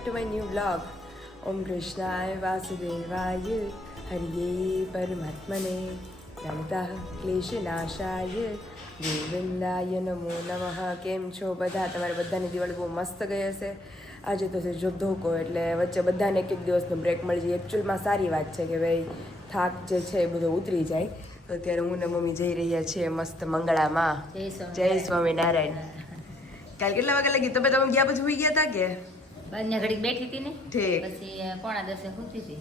Back to my new blog ઓમ કૃષ્ણાય વાસુદેવાય હરિયે પરમાત્મને પ્રણતા ક્લેશનાશાય ગોવિંદાય નમો નમઃ કેમ છો બધા? તમારે બધાની દિવાળી બહુ મસ્ત ગઈ હશે. આજે તો છે જો ધોકો એટલે વચ્ચે બધાને એક એક દિવસનો બ્રેક મળી જાય. એકચ્યુઅલમાં સારી વાત છે કે ભાઈ થાક જે છે એ બધો ઉતરી જાય. તો અત્યારે હું ને મમ્મી જઈ રહ્યા છીએ મસ્ત મંગળામાં. જય સ્વામિનારાયણ. કાલ કેટલા વાગે લાગી? તમે તમે ગયા પછી સુઈ ગયા હતા કે? બંને ઘડીક બેઠી હતી ને પછી અ, દસે સૂતી હતી.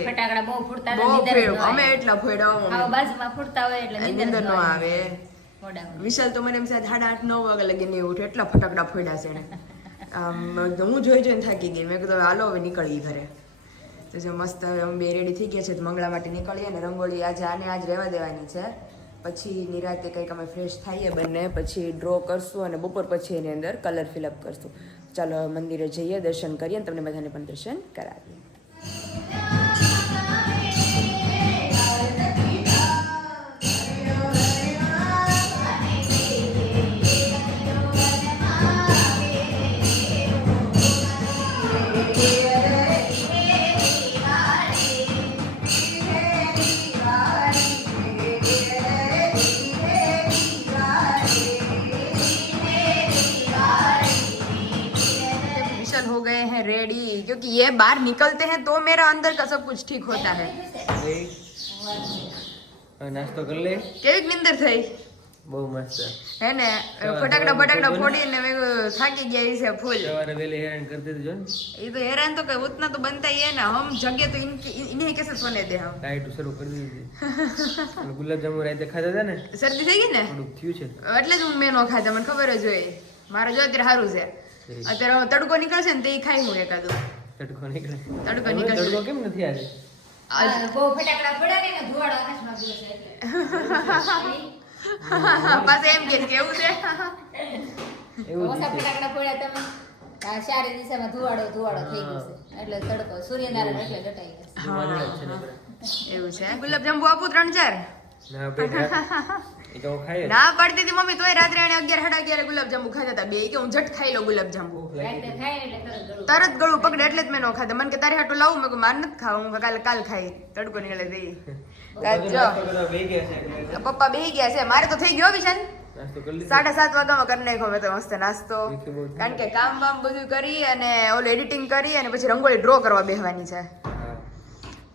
ફટાકડા બહુ ફૂટતા બહુ હતા, નીંદર જ ફેર ન અમે એટલા ફેડો બાજુમાં ફૂટતા હોય એટલે નીંદર ન આવે. આવે. વિશાલ તો મને એમ સાહેબ સાડા આઠ નવ વાગે લગી નહીં ઉઠે એટલા ફટાકડા ફોડ્યા છે આમ હું જોઈ જોઈને થાકી ગઈ. મેં કીધું હાલો હવે નીકળી ઘરે. તો જો મસ્ત હવે અમે બે રેડી થઈ ગયા છે તો મંગળા માટે નીકળીએ ને રંગોળી આજે આને આજ રહેવા દેવાની છે. પછી નિરાતે કંઈક અમે ફ્રેશ થઈએ બંને પછી ડ્રો કરશું અને બપોર પછી એની અંદર કલર ફિલઅપ કરશું. ચાલો મંદિરે જઈએ દર્શન કરીએ અને તમને બધાને પણ દર્શન કરાવીએ. रेडी क्योंकि ये बाहर निकलते हैं तो मेरा अंदर का सब कुछ ठीक होता है હવે નાસ્તો કરી લે કેવી નિંદર થઈ બહુ મસ્ત હે ને ફટાકડા ફટાકડા ફોડીને મેં કીધું થાકી ગયા છે ફૂલ સવારે વહેલી હેરાન કરતી હતી જો ને ये तो हैरान तो कर उतना तो बनता ही है ना हम जगे तो इनके इन्हें कैसे सोने दे हम ડાયટ શરૂ કરી દીધી અને ગુલાબજાંબુ રાતે ખાધા હતા ને શરદી થઈ ગઈ ને થોડુંક થયું છે એટલે જ હું મેં નો ખાધા મને ખબર જ હોય મારે જો અત્યારે સારું છે અત્યારે તડકો નીકળશે ને તે ખાઈ હું એકાદું. તડકો નીકળે. તડકો નીકળશે. તડકો કેમ નથી આજે? બહુ ફટાકડા ફોડાવે ને ધુવાડો આકાશમાં એટલે. પાછા એમ કે કેવું છે? એવું ફટાકડા પડ્યા તમે. આ ચારે દિશામાં ધુવાડો ધુવાડો થઈ ગયો છે. એટલે તડકો સૂર્યનારાયણ એટલે ડટાઈ ગયો. એવું છે. ગુલાબ જાંબુ આપું ત્રણ ચાર? ના બેટા એ તો ના પડતી હતી મમ્મી તોય રાત્રે એને અગિયાર સાડા ગુલાબજાંબુ ગુલાબ જાંબુ ખાતા હતા બે કે હું ઝટ ખાઈ લો ગુલાબ જાંબુ રાતે ખાય ને એટલે તરત ગળું. તરત પકડે એટલે જ મેં નો ખાધા. મને કે તારે હાટું લાવું? મેં માર નથી ખાવું. હું કાલે કાલ ખાઈ. તડકો નીકળે દઈ પપ્પા બેહી ગયા છે. મારે તો થઈ ગયો કરી સાડા સાત વાગ્યામાં કરી નાખ્યો મેં તો મસ્ત નાસ્તો. કારણ કે કામ બામ બધું કરી અને ઓલું એડિટિંગ કરી અને પછી રંગોળી ડ્રો કરવા બેહવાની છે.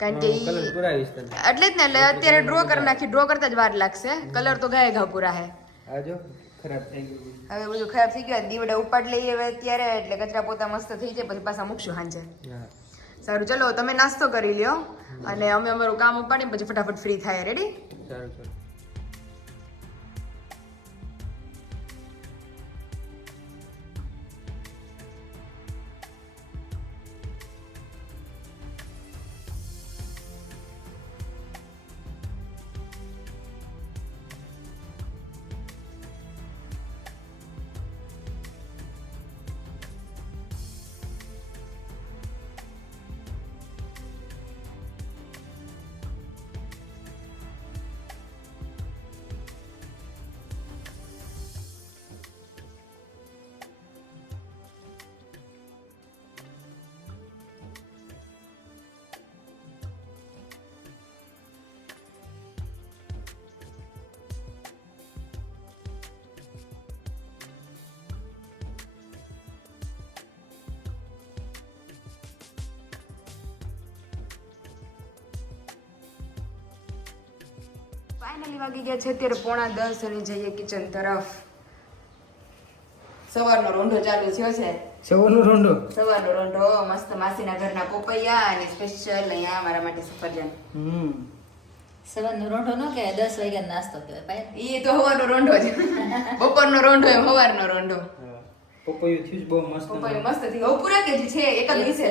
કારણ કે એટલે જ ને એટલે અત્યારે ડ્રો કરી નાખી. ડ્રો કરતા જ વાર લાગશે. કલર તો ગયા ઘા પૂરા હે. આ જો ખરાબ થઈ ગયું. હવે બધું ખરાબ થઈ ગયું. દીવડે ઉપાડ લઈએ હવે અત્યારે એટલે કચરા પોતા મસ્ત થઈ જાય પછી પાછા મૂકશું સાંજે. સારું ચલો તમે નાસ્તો કરી લ્યો અને અમે અમારું કામ ઉપાડીને પછી ફટાફટ ફ્રી થાય. રેડી સારું. ફાઇનલી વાગી ગયા છે અત્યારે પોણા દસ અને જઈએ કિચન તરફ. સવારનો રોંઢો ચાલુ થયો છે. સવારનો રોંઢો? સવારનો રોંઢો મસ્ત માસીના ઘરના પોપૈયા અને સ્પેશિયલ અહીંયા મારા માટે સફરજન. હમ. સવારનો રોંઢો ન કે દસ વાગ્યા નાસ્તો કહેવાય એ તો હવારનો રોંઢો છે બપોરનો રોંઢો એમ હવારનો રોંઢો. પપૈયું થયું બહુ મસ્ત પપૈયું મસ્ત થઈ ગયું પૂરા કે છે એક જ વિશે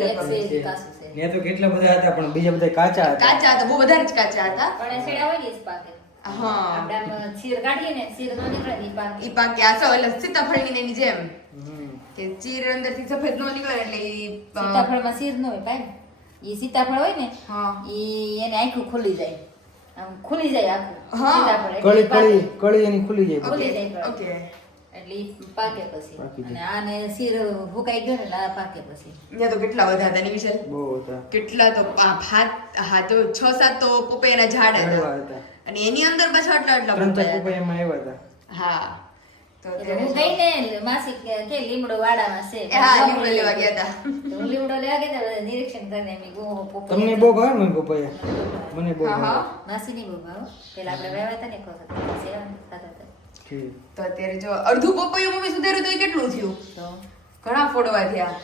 ત્યાં તો કેટલા બધા હતા પણ બીજા બધા કાચા હતા. કાચા હતા બહુ વધારે જ કાચા હતા. પણ એ છેડા હોય ને પાકે. આપણે ચીર કાઢીએ ને ચીર નો નીકળે ને ઈ ઈ પાકે આ સૌ એટલે સીતાફળની ને જેમ. કે ચીર અંદરથી સફેદ નો નીકળે એટલે ઈ અ, સીતાફળમાં ચીર ન હોય પાય ઈ સીતાફળ હોય ને હા. ઈ એને આખું ખુલી જાય. આમ ખુલી જાય આખું સીતાફળ એટલે કળી પાકે. કળી કળી એની ખુલી જાય ખુલી જાય ઓકે. એટલે પાકે પછી. અને આને શીર હુકાઈ ગયો એટલે આ પાકે પછી. તો કેટલા બધા હતા વિશે બહુ હતા. કેટલા તો હાથ હા તો છ સાત તો પપૈયાના ઝાડ હતા. અને એની અંદર પાછા આટલા આટલા ત્રણ ચાર પપૈયા પપૈયા એમાં આવ્યા હતા. હા. તો હું ગઈ ને માસી કે કે લીમડો વાડામાં છે. હા, લીમડો લેવા ગયા. હતા. હું લીમડો લેવા ગયા હતા, નિરીક્ષણ કરીને એમ ગો પોપો તમને બહુ ભાવે મને પપૈયા મને બહુ હા, હા. માસી ની બહુ ભાવ. પેલા આપણે વાવ્યા હતા ને એક વખત પછી ખાતા હતા. તો અત્યારે જો અડધું પપૈયું મમ્મી સુધાર્યું તો એ કેટલું થયું? ઘણા ફોડવા થયા.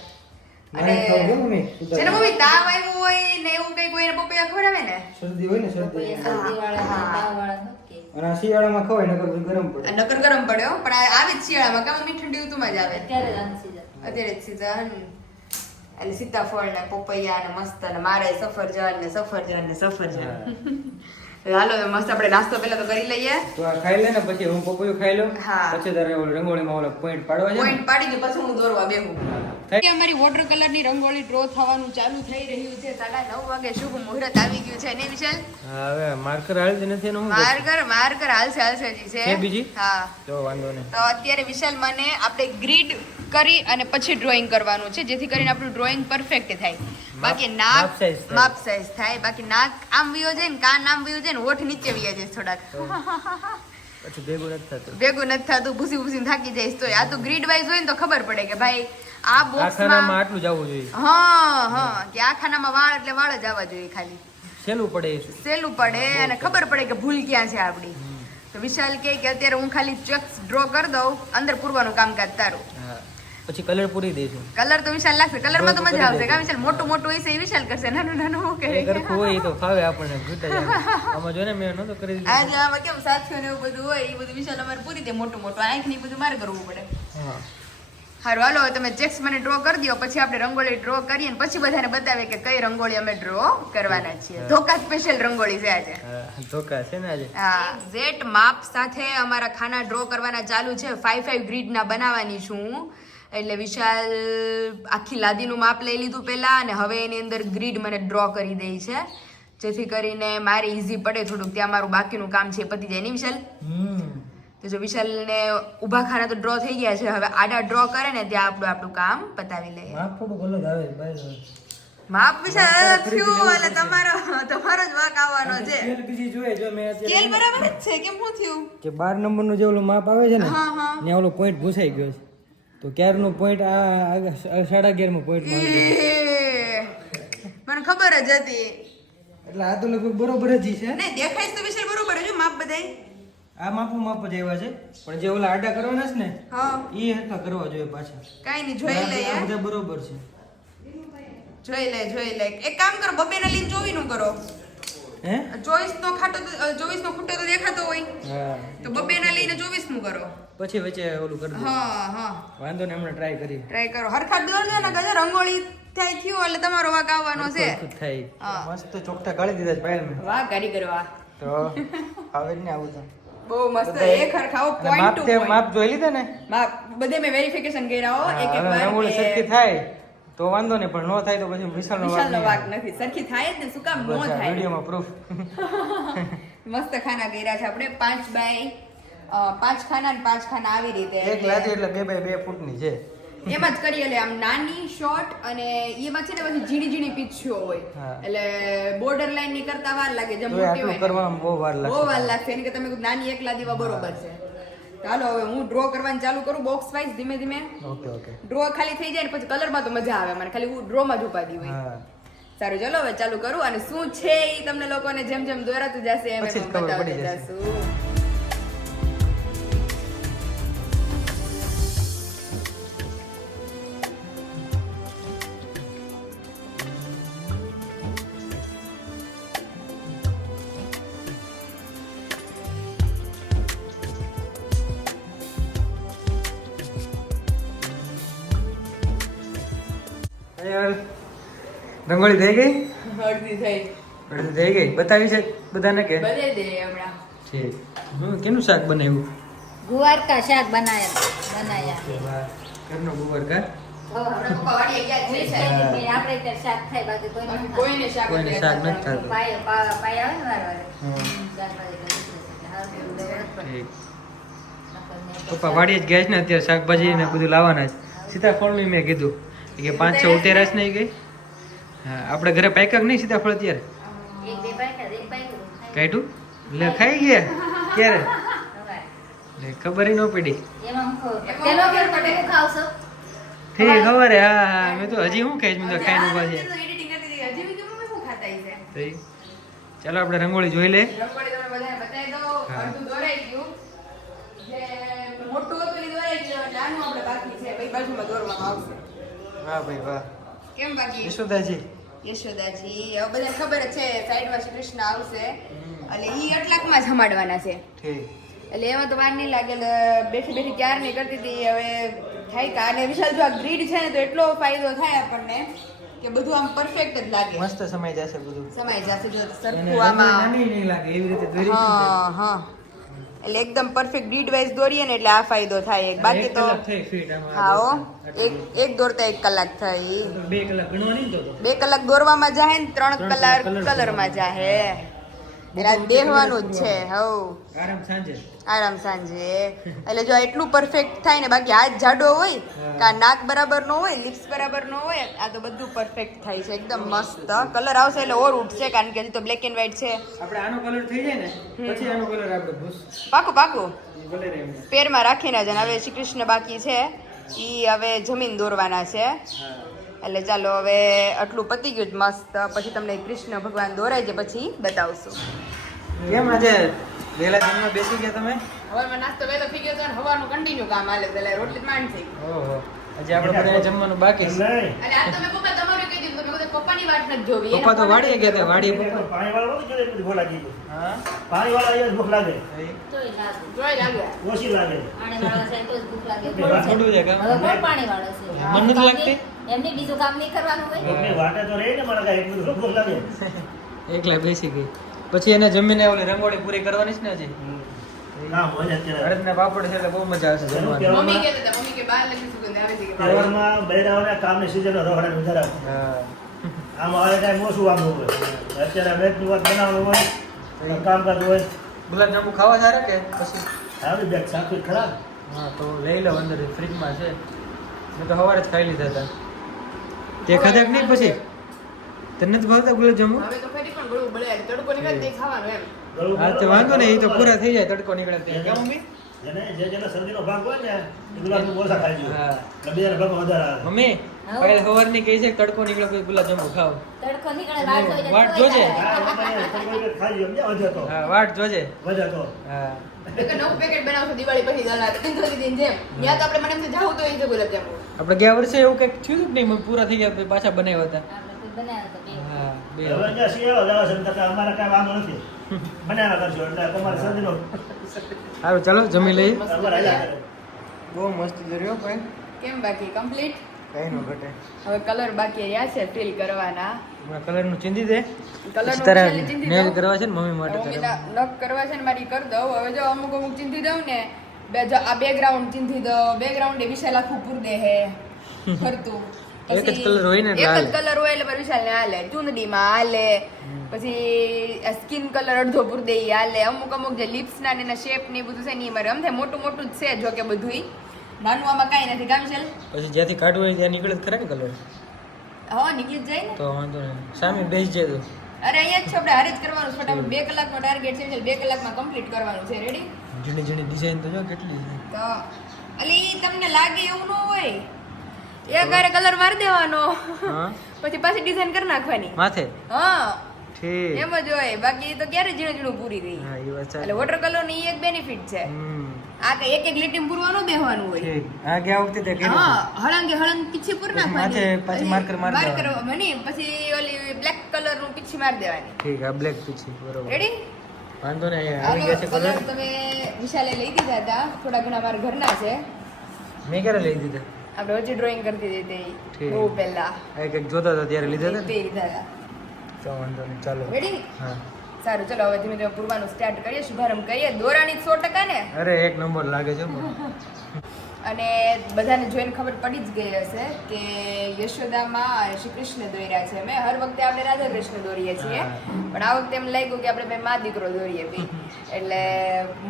ખાવું છે મમ્મી, ને મમ્મી તાવ આવ્યો હોય ને એવું કઈ કોઈને પપૈયા ખવડાવે ને? શરદી હોય ને શરદી. શરદી વાળા હા. તાવ વાળા અને આ શિયાળામાં ખવાય નકર ગરમ પડે. નકર ગરમ પડ્યો પણ આ આવે જ શિયાળામાં. કે મમ્મી ઠંડી ઋતુમાં જ આવે. અત્યારે જ સીઝન એટલે સીતાફળ ને પપૈયા ને મસ્ત ને મારે સફરજન ને સફરજન ને સફરજન. હાલો મસ્ત આપણે નાસ્તો પહેલા તો કરી લઈએ. તો આ ખાઈ લે ને પછી હું પપૈયું ખાઈ લઉં. હા. પછી તારે ઓલો રંગોળીમાં ઓલો પોઈન્ટ પાડવા છે પોઈન્ટ પાડી દે પછી હું દોરવા બેહું. કે અમારી વોટર કલરની રંગોળી ડ્રો થવાનું ચાલુ થઈ રહ્યું છે. સાડા નવ વાગે શુભ મુહૂર્ત આવી ગયું છે. ને વિશાલ? હા, હવે માર્કર હાલતી નથી એનું? માર્કર માર્કર હાલશે હાલશે જી છે. છે બીજી? હા. તો વાંધો નહીં. તો અત્યારે વિશાલ મને આપણે ગ્રીડ કરી અને પછી ડ્રોઈંગ કરવાનું છે જેથી કરીને આપણું ડ્રોઈંગ પરફેક્ટ થાય. બાકી નાક માપ સાઈઝ થાય. બાકી નાક આમ વિયો જાય ને કાન આમ વિયો જાય ને હોઠ નીચે વિયા જાય થોડાક. પછી ભેગું નથી થતું. ભેગું નથી થતું ભૂસી ભૂસી થાકી જાય. તો આ તો ગ્રીડ વાઇઝ હોય ને તો ખબર પડે કે ભાઈ આ બોક્સમાં આટલું જવું જોઈએ. હા હા કે આ ખાનામાં વાળ એટલે વાળ જ આવવા જોઈએ ખાલી. સેલું પડે સેલું પડે અને ખબર પડે કે ભૂલ ક્યાં છે આપણી. તો વિશાલ કે અત્યારે હું ખાલી ચેક્સ ડ્રો કરી દઉં અંદર પૂરવાનું કામકાજ તારું. પછી કલર પૂરી દઈશું કલર તો વિશાલ લાગશે. કલરમાં તો મજા આવશે. કા વિશાલ? મોટું મોટું હશે એ વિશાલ કરશે. નાનું નાનું હું કરે? ગરખું હોય તો ખાવે આપણને. ઘૂંટાઈ જાય. આમાં જો ને મેં નહોતો કરી દીધું. આજે આમાં કેમ સાથીઓ ને એવું બધું હોય એ બધું વિશાલ અમારે પૂરી દે મોટું મોટું. આંખની બધું મારે કરવું પડે. હા. હારું હાલો તમે ચેક્સ મને ડ્રો કરી દો. પછી આપણે રંગોળી ડ્રો કરીએ ને પછી બધાને બતાવે કે કઈ રંગોળી અમે ડ્રો કરવાના છીએ. ધોકા સ્પેશિયલ રંગોળી છે આજે. ધોકા છે ને આજે? એક્ઝેક્ટ માપ સાથે અમારા ખાના ડ્રો કરવાના ચાલુ છે. ફાઈવ ફાઈવ ગ્રીડના બનાવવાની છું. એટલે વિશાલ આખી લાદીનું માપ લઈ લીધું પહેલાં અને હવે એની અંદર ગ્રીડ મને ડ્રો કરી દે છે. જેથી કરીને મારે ઈઝી પડે થોડુંક. ત્યાં મારું બાકીનું કામ છે પતી જાય. નહીં વિશાલ? તો જો વિશાલને ઊભા ખાના તો ડ્રો થઈ ગયા છે. હવે આડા ડ્રો કરે ને ત્યાં આપણું આપણું કામ પતાવી લઈએ થોડુંક અલગ આવે માપ વિશાલ થયું એટલે તમારો તમારો જ વાંક આવવાનો છે. સ્કેલ બીજી જોઈએ જો મેં સ્કેલ બરાબર જ છે. કેમ શું થયું? કે બાર નંબરનું જે ઓલું માપ આવે છે ને હા હા. ને ઓલો પોઈન્ટ ભૂસાઈ ગયો છે. તો ક્યારનો પોઈન્ટ આ આ સાડા અગિયારમો પોઈન્ટ. મને ખબર જ હતી. એટલે આ તો લગભગ બરોબર જ છે. નહીં દેખાય તો વિશે બરોબર છે માપ બધાય. આ માપો માપ જ આવ્યા છે. પણ જે ઓલા આડા કરવાના છે ને હા. એ હતા કરવા જોઈએ પાછા. કાઈ નહીં જોઈ આ લઈએ. બધા બરોબર છે. જોઈ લે જોઈ લે. એક કામ કરો બબે ને લઈને ચોવી નું કરો. ચોવીસ નો ખાટો ચોવીસ નો ખૂટો તો દેખાતો હોય. તો બબે ના લઈને ચોવીસનું કરો. પછી વચ્ચે ઓલું કરી હા હા. વાંધો ને હમણાં ટ્રાય કરી. ટ્રાય કરો. હરખા દોરજો ને કદાચ રંગોળી થાય થયું એટલે તમારો વાગ આવવાનો છે. થાય. મસ્ત ચોકટા ગાળી દીધા છે ભાઈ વાહ કારીગર વાહ તો આવે ને આવું તો બહુ મસ્ત. એક હરખાઓ પોઈન્ટ ટુ માપ જોઈ લીધા ને? માપ. બધે મેં વેરિફિકેશન કર્યા હો. એક એક વાર રંગોળી સરખી થાય. તો વાંધો નહીં પણ ન થાય તો પછી વિશાલનો વિશાલનો વાક નથી. સરખી થાય જ ને શું કામ નો થાય? વિડીયોમાં પ્રૂફ મસ્ત ખાના કર્યા છે આપણે. પાંચ બાય પાંચ ખાના ને પાંચ ખાના આવી રીતે. એક લાદી એટલે બે બાય બે ફૂટની છે. એમાં જ કરીએ એટલે આમ નાની શોર્ટ અને એમાં છે ને પછી ઝીણી ઝીણી પીછીઓ હોય. એટલે બોર્ડર લાઈનની કરતા વાર લાગે જેમ તોય મોટી હોય. બહુ વાર બહુ લાગશે. વાર લાગશે એની કે તમે નાની એક લાદીમાં બરોબર છે. ચાલો હવે હું ડ્રો કરવાનું ચાલુ કરું બોક્સ વાઇઝ ધીમે ધીમે. ઓકે ઓકે ડ્રો ખાલી થઈ જાય ને પછી કલરમાં તો મજા આવે મને. ખાલી હું ડ્રોમાં જ ઉપાધી હોય. સારું ચાલો હવે ચાલુ કરું. અને શું છે એ તમને લોકોને જેમ જેમ દોરાતું જશે એમ એમ બતાવતા જશું. રંગોળી થઈ ગઈ? અડધી થઈ અડધી થઈ ગઈ? બતાવી છે બધાને કે? બધે દે હમણાં. છે હું કેનું શાક બનાવ્યું? ગુવાર કા શાક બનાયા બનાયા. ઘરનો ગોબર કા પપ્પા છે છે. જ ગયા છે ને અત્યારે શાકભાજી ને બધું લાવવાના છે સીતાફળનું મેં કીધું એ કે પાંચ છ ઉતેરાશ નહીં ગઈ? હા આપણે ઘરે પાક્યા કે નહીં સીતાફળ અત્યારે? એક બે પાક્યા, એક પાક્યું. કાઢ્યું? લે ખાઈ ગયા? ક્યારે. લે ખબર ન પડી. એમાં. પેલો તમે ખાવશો? ઠીક ખબર હે હા મેં તો હજી શું કહીશ મેં તો ખાઈને ઊભા છે. એડિટિંગ કરતી હતી. હજી બી તમે શું ખાતા હશે? તો ચાલો આપણે રંગોળી જોઈ લે રંગોળી તમે બધાને બતાવી દો હા. અડધું દોરાઈ ગયું. જે મોટું હતું એ દોરાઈ ગયું નાનું આપણે બાકી છે. ભાઈ બાજુમાં દોરવામાં આવશે. વાહ ભાઈ વાહ. કેમ બાકી? યશોદાજી યશોદાજી હવે બધાને ખબર જ છે સાઈડમાં શ્રી કૃષ્ણ આવશે. એટલે ઈ અટલાકમાં જ હમાડવાના છે. એટલે એમાં તો વાર નહીં લાગે બેઠી બેઠી ક્યાર નહીં કરતી હતી હવે થાય કા? અને વિશાલ જો આ ગ્રીડ છે ને તો એટલો ફાયદો થાય આપણને કે બધું આમ પરફેક્ટ જ લાગે. મસ્ત સમય જશે બધું. સમય જશે જો સરખું આમાં. નહીં લાગે એવી રીતે હા હા. એટલે એકદમ પરફેક્ટ ગ્રીડ વાઇઝ દોરીએ ને એટલે આ ફાયદો થાય. એક બાકી તો કલાક થઈ ફીટ આમાં હા હો એક એક દોરતા એક કલાક થઈ. તો બે કલાક ગણવાની તો. બે કલાક દોરવામાં જાહે ને ત્રણ કલાક કલરમાં જાહે. આ જ છે હવ આરામ સાંજે આરામ સાંજે. એટલે જો એટલું પરફેક્ટ થાય ને બાકી હાથ જાડો હોય. કા નાક બરાબર નો હોય લિપ્સ બરાબર નો હોય આ તો બધું પરફેક્ટ થાય છે એકદમ મસ્ત. કલર આવશે એટલે ઓર ઉઠશે કારણ કે હજી તો બ્લેક એન્ડ વ્હાઈટ છે. આપણે આનો કલર થઈ જાય ને પછી આનો કલર આપણે ભૂસ. પાકું પાકું. પેરમાં રાખીને જ હવે શ્રી કૃષ્ણ બાકી છે. એ હવે જમીન દોરવાના છે. એટલે ચાલો હવે આટલું પતી ગયું મસ્ત. પછી તમને કૃષ્ણ ભગવાન દોરાય છે પછી બતાવશું. કેમ આજે વહેલા જમવા બેસી ગયા તમે? હવે નાસ્તો વેલો થઈ ગયો તો હવાનું કન્ટિન્યુ કામ હાલે એટલે રોટલી માંડ થઈ ઓહો આજે આપણે બધા જમવાનું બાકી છે. અને આ તમે પપ્પા તમારું કહી દીધું તમે બધા પપ્પાની વાત નથી જોવી પપ્પા તો વાડીએ ગયા હતા વાડીએ પપ્પા. પાણી વાળો નહોતું જોયું, ભૂખ લાગી હા? પાણી વાળો અહીંયા ભૂખ લાગે. તોય લાગે. જોઈ લાગે. ઓછી લાગે. પાણીવાળા છે તો ભૂખ લાગે. થોડું છે કામ. હવે કોણ પાણીવાળો છે? મન નથી લાગતી? એમને બીજું કામ નહીં કરવાનું હોય વાટે તો રહે ને મારા બધું ભૂખ લાગે. એકલા બેસી ગઈ. પછી એને જમીને ઓલી રંગોળી પૂરી કરવાની છે ને હજી. કામ ને પાપડ છે એટલે બહુ મજા આવશે જમવાની. મમ્મી કહેતા મમ્મી કે બહાર લગી સુગંધ આવે છે કે તહેવારમાં બૈરાઓને કામની સિઝન રોહડા વધારે આમ કાંઈ ઓછું આમ હોય. અત્યારે વેચનું વાત બનાવવાનું હોય કામ કરતું હોય. ગુલાબજાંબુ ખાવા સારા કે પછી? આવી બેગ સાચું ખરા હા તો લઈ લો અંદર ફ્રીજમાં છે. મેં તો સવારે જ ખાઈ લીધા હતા. તે ખાધા નહીં પછી? તને નથી ભાવતા ગુલાબજાંબુ હવે તો ફરી પણ ગળું બળે તડકો નીકળે તે ખાવાનું એમ. હા તો વાંધો નહીં એ તો પૂરા થઈ જાય તડકો નીકળે તે. કેમ મમ્મી? જેને જે જેને શરદીનો ભાગ હોય ને એ ગુલાબનું ઓછા ખાઈ જોઈએ હા. એટલે બીજાના વધારે આવે. મમ્મી હા. પહેલા સવારની કહી છે તડકો નીકળે ગુલાબજાંબુ ખાવ તડકો નીકળે વાટ જોજે. કોઈ ખાઈ તો. હા વાટ જોજે. વધે તો. હા. એક નવું પેકેટ બનાવશો દિવાળી પછી દલાલ તીન દિન જેમ. ત્યાં તો આપણે મને એમ તો એ છે ગુલાબજાંબુ આપણે ગયા વર્ષે એવું કંઈક થયું હતું કે નહીં? પૂરા થઈ ગયા પાછા બનાવ્યા હતા. આપણે કોઈ બનાવ્યો તો બે. હા બે. હવે અહીંયા શિયાળો જ આવે છે ને કાકા અમારે કાંઈ વાંધો નથી. બનાવ્યા કરશો એટલે તમારે શરદીનો સારું ચાલો જમી કરે. બહુ મસ્ત દરિયો ભાઈ. કેમ બાકી કમ્પ્લીટ કઈ નો ઘટે. હવે કલર બાકી રહ્યા છે ફિલ કરવાના. કલરનું ચીંધી દે. કલર દઉં. કરવા છે ને મમ્મી માટે મમ્મી નખ કરવા છે ને મારી કરી દઉં. હવે જો અમુક અમુક ચીંધી દઉં ને બે જો આ બેકગ્રાઉન્ડ ચીંધી દઉં. બેકગ્રાઉન્ડ એ વિશાલ આખું પૂર દે હે. ફરતું. એક જ કલર હોય ને એક જ કલર હોય એટલે મારે વિશાલને હાલે. ચૂંદડીમાં હાલે પછી સ્કિન કલર અડધો પૂરદે હાલે. અમુક અમુક જે લિપ્સ ના એના શેપ ને બધું છે ને મારે. આમ મોટું મોટું જ છે જો કે બધું નાનું આમાં કાંઈ નથી. કામ છે પછી જ્યાંથી કાઢવું હોય ત્યાં નીકળે ખરા ને કલર હા નીકળી જાય ને. તો વાંધો નહીં. સામે બેસી જાય તો. અરે અહીંયા જ છે આપણે. હારે જ કરવાનું છે. ફટાફટ બે કલાકનો ટાર્ગેટ છે વિશાલ બે કલાકમાં કમ્પ્લીટ કરવાનું છે. રેડી ઝીણી ઝીણી ડિઝાઇન તો જો કેટલી છે. તો અલી તમને લાગે એવું ન હોય? એક હારે કલર મારી દેવાનો. પછી પાછી ડિઝાઇન કરી નાખવાની. માથે? હા. ઠીક. એમ જ હોય. બાકી તો ક્યારે ઝીણું ઝીણું પૂરી રહી હા એ વાત એટલે વોટર કલરની એક બેનિફિટ છે. આ કે એક એક લીટી પૂરવાનું બેહવાનું હોય. ઠીક. આ ગયા વખતે તે કર્યું હા હળંગે હળંગ પીછી પૂર પછી નાખવાની. માથે પછી માર્કર માર માર્કર મને પછી ઓલી બ્લેક કલરનું પીછી મારી દેવાની. ઠીક આ બ્લેક પીછી બરોબર. રેડી વાંધો નહીં આવી ગયા છે કલર કલર તમે વિશાલે લઈ દીધા હતા. થોડા ઘણા મારા ઘરના છે. મેં ક્યારે લઈ દીધા? આપણે વચ્ચે ડ્રોઈંગ કરતી હતી તે બહુ પહેલા. એક એક જોતા હતા ત્યારે લીધા હતા લીધા હતા. તો વાંધો નહીં ચાલો. રેડી હા. સારું ચલો હવે ધીમે ધીમે પૂરવાનું સ્ટાર્ટ કરીએ. શુભારંભ કરીએ. દોરાની સો ટકા ને અરે એક નંબર લાગે છે. અને બધાને જોઈને ખબર પડી જ ગઈ હશે કે યશોદામાં શ્રી કૃષ્ણ દોર્યા છે. મેં હર વખતે આપણે રાધા કૃષ્ણ દોરીએ છીએ. પણ આ વખતે એમ લાગ્યું કે આપણે ભાઈ મા દીકરો દોરીએ બી. એટલે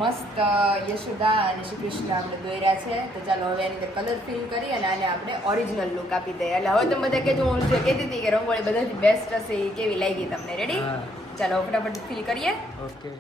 મસ્ત યશોદા અને શ્રી કૃષ્ણ આપણે દોર્યા છે. તો ચાલો હવે એની કલર ફિલ કરી અને આને આપણે ઓરિજિનલ લુક આપી દઈએ. એટલે હવે તમે બધા કહેજો હું જે કહેતી હતી કે રંગોળી બધાથી બેસ્ટ હશે એ કેવી લાગી તમને? રેડી ચાલો ફટાફટ ફિલ કરીએ. ઓકે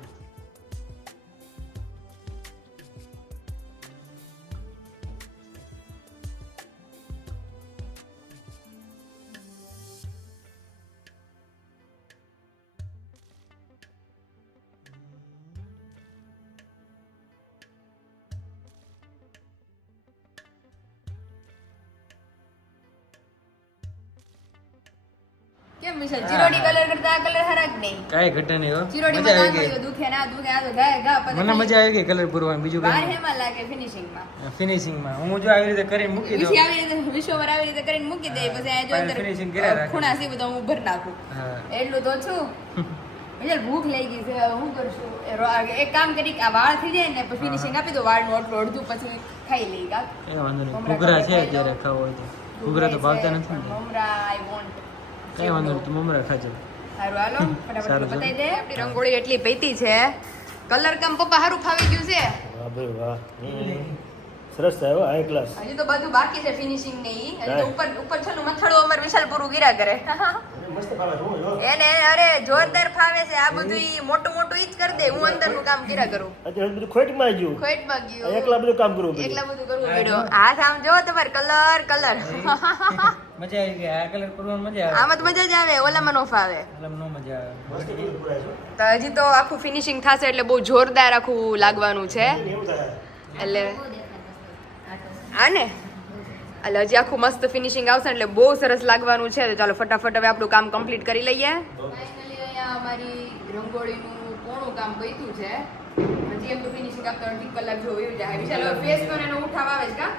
કાંઈ ઘટે નહીં હો. મજા આવી ગઈ. દુખે ના દુખે આ તો ગાય ઘા પછી મને મજા આવી ગઈ કલર પૂરવાની. બીજું કઈ હેમાં લાગે ફિનિશિંગમાં ફિનિશિંગમાં હું જો આવી રીતે કરીને મૂકી દઉં. આવી રીતે વિશ્વભર આવી રીતે કરીને મૂકી દે પછી આ જો અંદર finishing કર્યા રાખે. ખૂણા છે બધા હું ભર નાખું. એટલું તો છું. ભૂખ લઈ ગઈ છે હું કરશું એક કામ કરી આ વાળ થઈ જાય ને પછી ફિનિશિંગ આપી દો વાળનું આટલું અડધું પછી ખાઈ લઈ ગા. એ વાંધો નહીં. ઘૂઘરા છે અત્યારે ખાવ હોય તો. ઘૂઘરા તો ભાવતા નથી ને. મમરા આઈ વોન્ટ કઈ વાંધો નહીં તું મમરા ખાજો. સારું હાલો. ફટાફટ બતાવી દે. આપણી રંગોળી એટલી પૈતી છે. કલર કામ? પપ્પા સારું ફાવી ગયું છે. વાહ ભાઈ વાહ. હમ. સરસ થયો હાઈ ક્લાસ હજી તો બધું બાકી છે ફિનિશિંગ ને ઈ. હજી તો ઉપર ઉપર છેલું મથડું અમાર વિશાલ પૂરું ગીરા કરે. મસ્ત ફાવે જો. એને અરે જોરદાર ફાવે છે. આ બધું ઈ મોટું મોટું ઈ જ કરી દે. હું અંદરનું કામ ગીરા કરું. અત્યારે બધું ખોટમાં માં ગયું. ખોટમાં ગયું એકલા બધું કામ કરવું એકલા બધું કરવું પડ્યો. આ સામ જો તમારે કલર કલર. મજા આવી ગઈ. આ કલર કરવાનું મજા આવે. આમાં તો મજા જ આવે. ઓલામાં નો ફાવે. ઓલામાં નો મજા આવે. તો હજી તો આખું ફિનિશિંગ થશે એટલે બહુ જોરદાર આખું લાગવાનું છે. એટલે બહુ દેખાય મસ્ત. આટો. હા ને એટલે હજી આખું મસ્ત ફિનિશિંગ આવશે એટલે બહુ સરસ લાગવાનું છે. ચાલો ફટાફટ હવે આપણું કામ કમ્પ્લીટ કરી લઈએ. અહીંયા અમારી રંગોળીનું કોણું કામ પત્યું છે. હજી એમ તો ફિનિશિંગ આપતા અડધી કલાક જો એવું જાય. વિશાલ હવે ફેસ પર એનો ઉઠાવ આવે છે કા?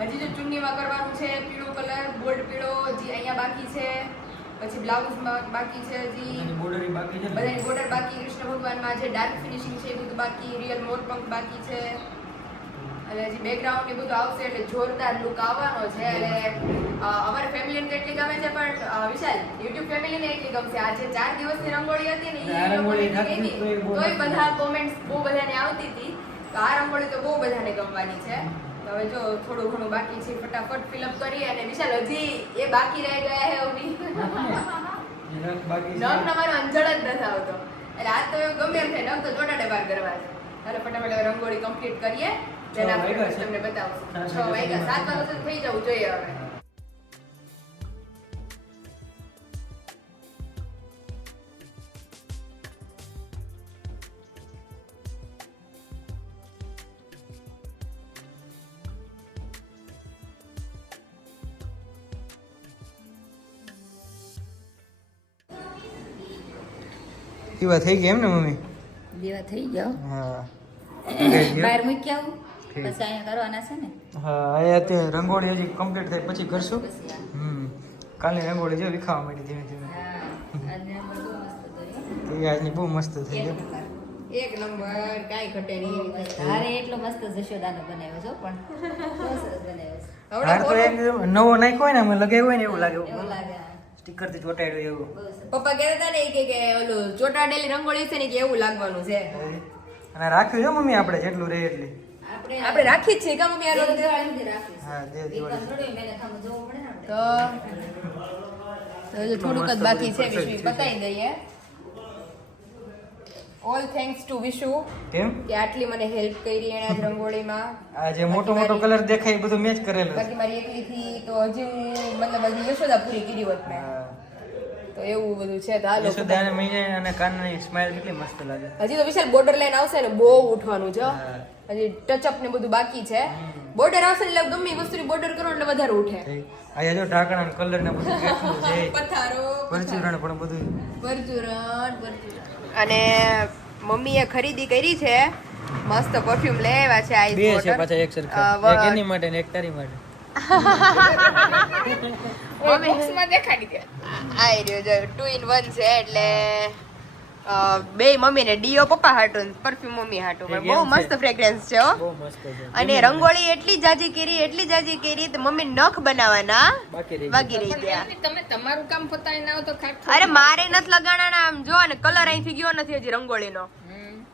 હજી જો ચુન્નીમાં કરવાનું છે પીળો કલર ગોલ્ડ પીળો હજી અહીંયા બાકી છે. પછી બ્લાઉઝમાં બાકી છે હજી એની બાકી છે બધાની બોર્ડર બાકી. કૃષ્ણ ભગવાનમાં જે ડાર્ક ફિનિશિંગ છે એ બધું બાકી. રિયલ મોરપંખ બાકી છે. અને હજી બેકગ્રાઉન્ડ ને બધું આવશે એટલે જોરદાર લુક આવવાનો છે. એટલે અમારી ફેમિલીને તો એટલી ગમે છે પણ વિશાલ યુટ્યુબ ફેમિલીને એટલી ગમશે. આજે ચાર ચાર દિવસની રંગોળી હતી ને એ રંગોળી એટલી તોય બધા કોમેન્ટ્સ બહુ બધાને આવતી હતી. તો આ રંગોળી તો બહુ બધાને ગમવાની છે. હવે જો થોડું ઘણું બાકી છે ફટાફટ ફિલઅપ કરીએ અને વિશાલ હજી એ બાકી રહી ગયા હે છે. નખ તમારો અંજળ જ નથી આવતો. એટલે આજ તો ગમે એમ થાય નખ તો જોડાડે બાર કરવા છે ચાલો ફટાફટ રંગોળી કમ્પ્લીટ કરીએ. જેના વાગ્યા છે. તમને બતાવશું સાત છ વાગ્યા સાત વાગ્યા વાગ્યા સુધી થઈ જવું જોઈએ હવે એવા થઈ ગયા એમ ને મમ્મી દેવા થઈ ગયો હા બહાર મૂકી આવું ઠીક. પછી અહીંયા કરવાના છે ને? હા અહીંયા તે રંગોળી હજી કમ્પ્લીટ થાય પછી કરશું. હમ. કાલે રંગોળી જો વિખાવા માંડી ધીમે ધીમે. આજની બહુ મસ્ત થઈ ગયો એક નંબર કાંઈ ઘટે નહીં હારે એટલો મસ્ત જશોદાનો બનાવ્યો છો પણ બનાવ્યો છે. હાર નવો નાખ્યો હોય ને અમે લગાવ્યો હોય ને એવું લાગે. એવું લાગે સ્ટીકરથી ચોટાડ્યું એવું. પપ્પા કહેતા ને કે કે ઓલું ચોટાડેલી રંગોળી છે ને કે એવું લાગવાનું છે. અને રાખ્યું છે મમ્મી આપણે જેટલું રહે એટલી. આપણે આપણે રાખી જ છીએ કા મમ્મી આ. તો તો હજુ થોડુંક જ બાકી છે વિશ્વી. બતાવી દઈએ. ઓલ થેન્ક્સ ટુ વિશુ કેમ? કે આટલી મને હેલ્પ કરી એણે આજ રંગોળીમાં. આ જે મોટો મોટો કલર દેખાય બધું મેચ કરેલું. બાકી મારી એકલીથી તો હજી હું મતલબ હજી યશોદા પૂરી કરી હોત મેં. તો એવું બધું છે તો હાલો યશોદાને મહિને અને કાનની સ્માઈલ કેટલી મસ્ત લાગે. હજી તો વિશાલ બોર્ડર લાઈન આવશે ને બહુ ઉઠવાનું છે હજી ટચ અપ ને બધું બાકી છે. બોર્ડર આવશે એટલે ગમે વસ્તુની બોર્ડર કરો એટલે વધારે ઉઠે. અહીંયા જો ઢાંકણા કલર ને બધું કેટલું છે. પથારો પરચુરણ પણ બધું. પરચુરણ પરચુરણ અને મમ્મીએ ખરીદી કરી છે. મસ્ત પરફ્યુમ લેવા છે આઈસ બે છે પાછા એક સરખા. એક એની માટે ને એક તારી માટે. બોક્સમાં દેખાડી દે આઈ રહ્યો જો ટુ ઇન વન છે એટલે બે મમ્મી ને ડીઓ પપ્પા હાટું પરફ્યુમ મમ્મી હાટું. પણ બહુ મસ્ત ફ્રેગ્રન્સ છે હો. અને રંગોળી એટલી જાજી કરી એટલી જાજી કરી તો મમ્મી નખ બનાવવાના બાકી રહી વાગી રહી ગયા. તમે તમારું કામ પતાવી ના તો ખાટ અરે મારે નથી લગાડવાના આમ જો ને કલર અહીંથી ગયો નથી હજી રંગોળીનો.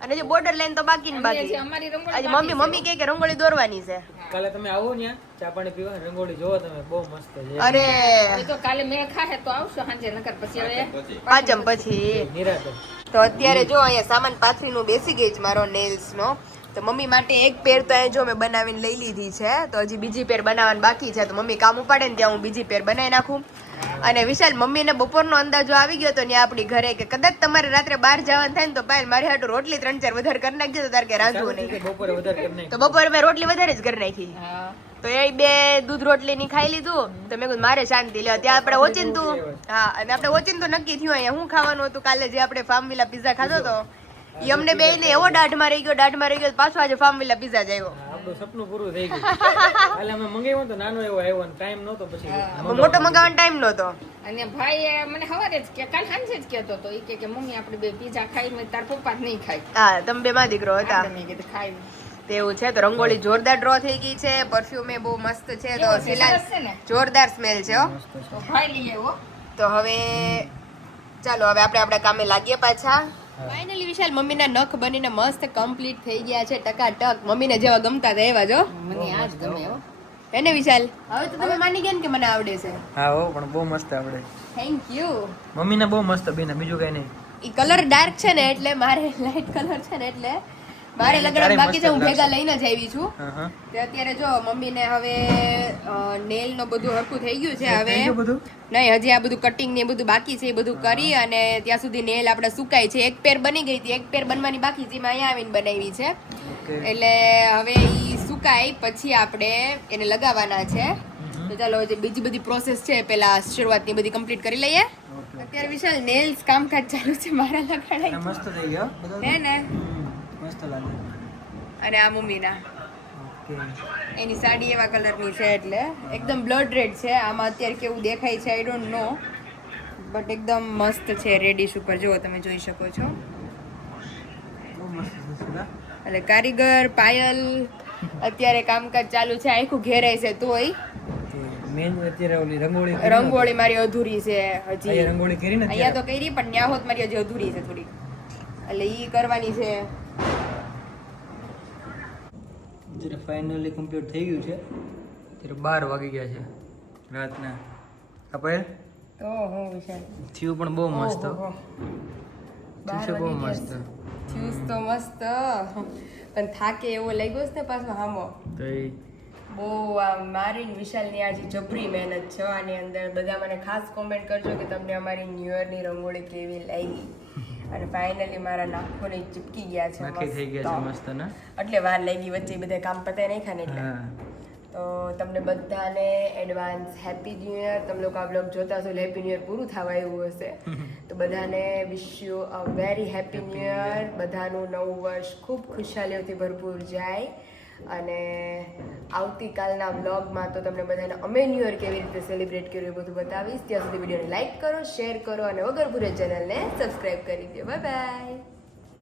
અને જે બોર્ડર લાઈન તો બાકી. ને બાકી છે. મમ્મી મમ્મી કે કે રંગોળી દોરવાની છે. કાલે તમે આવો ને ચા પાણી પીવા રંગોળી જોવો તમે બહુ મસ્ત છે. અરે. તો કાલે મેળ ખાહે તો આવશો સાંજે નકર પછી હવે. પાંચમ પછી. નિરાતે. તો અત્યારે જો અહીંયા સામાન પાથરીનું બેસી ગઈ છે મારો નેલ્સ નો. તો મમ્મી માટે એક પેર તો અહીં જો મેં બનાવીને લઈ લીધી છે. તો હજી બીજી પેર બનાવવાની બાકી છે. તો મમ્મી કામ ઉપાડે ને ત્યાં હું બીજી પેર બનાવી નાખું. અને વિશાલ મમ્મીને બપોરનો અંદાજો આવી ગયો તો ત્યાં આપણી ઘરે કે કદાચ તમારે રાત્રે બહાર જવાનું થાય ને તો પાયલ મારી હાટું રોટલી ત્રણ ચાર વધારે કરી નાખજો તો તારે કે રાંધવું નહીં. બપોરે વધારે તો બપોરે મેં રોટલી વધારે જ કરી નાખી. તો એ બે દૂધ રોટલી ની ખાઈ લીધું. તો મેં કીધું મારે શાંતિ લેવા ત્યાં આપણે ઓચિંતું હા અને આપણે ઓચિંતું નક્કી થયું અહીંયા હું ખાવાનું હતું કાલે જે આપણે ફાર્મ વિલા પીઝા ખાધો તો. એ અમને બે ને એવો દાઢમાં રહી ગયો દાઢમાં રહી ગયો પાછો આજે ફાર્મ વિલા પીઝા જ આવ્યો આપણું સપનું પૂરું થઈ ગયું. એટલે અમે મંગાવ્યો તો નાનો એવો આવ્યો ને ટાઈમ નહોતો પછી મોટો મંગાવવાનો ટાઈમ નહોતો. અને ભાઈ મને હવારે જ કે કાલ સાંજે જ કહેતો હતો એ કે કે મમ્મી આપણે બે પીઝા ખાઈ મેં તાર પપ્પા જ નહીં ખાય. હા તમે બે માં દીકરો હતા. મેં કીધું ખાઈ તેવું છે તો રંગોળી જોરદાર ડ્રો થઈ ગઈ છે પરફ્યુમ એ બહુ મસ્ત છે તો? જોરદાર સ્મેલ છે હો. તો ભાઈ લઈ આવ્યો. તો હવે ચાલો હવે આપણે આપણા કામે લાગીએ પાછા. ફાઇનલી વિશાલ મમ્મીના નખ બનીને મસ્ત કમ્પ્લીટ થઈ ગયા છે ટકાટક. મમ્મીને જેવા ગમતા હતા એવા જો. મને આ જ ગમે હો. એને વિશાલ? હવે તો તમે માની ગયા ને કે મને આવડે છે. હા હો પણ બહુ મસ્ત આવડે. થેન્ક યુ મમ્મીને બહુ મસ્ત બેને બીજું કઈ નહીં. ઈ કલર ડાર્ક છે ને એટલે મારે લાઈટ કલર છે ને એટલે મારે લગ્ન બાકી છે હું ભેગા લઈને જ આવી છું. તે અત્યારે જો મમ્મીને હવે નેલ નો બધું હરખું થઈ ગયું છે હવે. નહીં હજી આ બધું કટિંગ ને બધું બાકી છે એ બધું કરી અને ત્યાં સુધી નેલ આપણે સુકાય છે. એક પેર બની ગઈ હતી એક પેર બનવાની બાકી છે એમાં અહીંયા આવીને બનાવી છે. એટલે હવે એ સુકાય પછી આપણે એને લગાવવાના છે. તો ચાલો જે બીજી બધી પ્રોસેસ છે પેલા શરૂઆતની બધી કમ્પ્લીટ કરી લઈએ. અત્યારે વિશાલ નેલ્સ કામકાજ ચાલુ છે મારા લગાડાય મસ્ત થઈ ગયો. હે ને? મસ્ત લાગે. અને આ મમ્મીના. એની સાડી એવા કલરની છે એટલે. એકદમ બ્લડ રેડ છે. આમાં અત્યારે કેવું દેખાય છે આઈ ડોન્ટ નો બટ એકદમ મસ્ત છે રેડિશ ઉપર. જુઓ તમે જોઈ શકો છો. એટલે કારીગર પાયલ અત્યારે કામકાજ ચાલુ છે. આખું ઘેરાય છે તોય. મેન અત્યારે ઓલી રંગોળી રંગોળી મારી અધૂરી છે હજી. રંગોળી કરી ને અહીંયા તો કરી પણ ન્યાહોત મારી હજી અધૂરી છે થોડી એટલે ઈ કરવાની છે. અત્યારે ફાઇનલી કમ્પ્લીટ થઈ ગયું છે. અત્યારે બાર વાગી ગયા છે રાતના. આપણે થયું પણ બહુ મસ્ત. થયું બહુ મસ્ત. થયું તો મસ્ત. પણ થાકે એવો લાગ્યો છે ને પાછો હામો. તો બહુ આ મારી ને વિશાલની આજે જબરી મહેનત છે આની અંદર બધા મને ખાસ કોમેન્ટ કરજો કે તમને અમારી ન્યુ યરની રંગોળી કેવી લાગી. અને ફાઇનલી મારા નાખોને ચીપકી ગયા છે નાખી થઈ ગયા છે મસ્ત. ને એટલે વાર લાગી વચ્ચે બધા કામ પતાય નહીં ખાને એટલે. તો તમને બધાને એડવાન્સ હેપી ન્યુ યર તમે લોકો આ બ્લોગ જોતા હશો હેપી ન્યુ યર પૂરું થવા આવ્યું હશે. તો બધાને wish you a very happy new year બધાનું નવું વર્ષ ખૂબ ખુશાલીઓથી ભરપૂર જાય. અને આવતીકાલના બ્લોગમાં તો તમને બધાને અમે ન્યૂ યર કેવી રીતે સેલિબ્રેટ કર્યું એ બધું બતાવીશ. ત્યાં સુધી વિડીયોને લાઇક કરો શેર કરો અને વગર ભૂરે ચેનલને સબસ્ક્રાઈબ કરી દો. Bye bye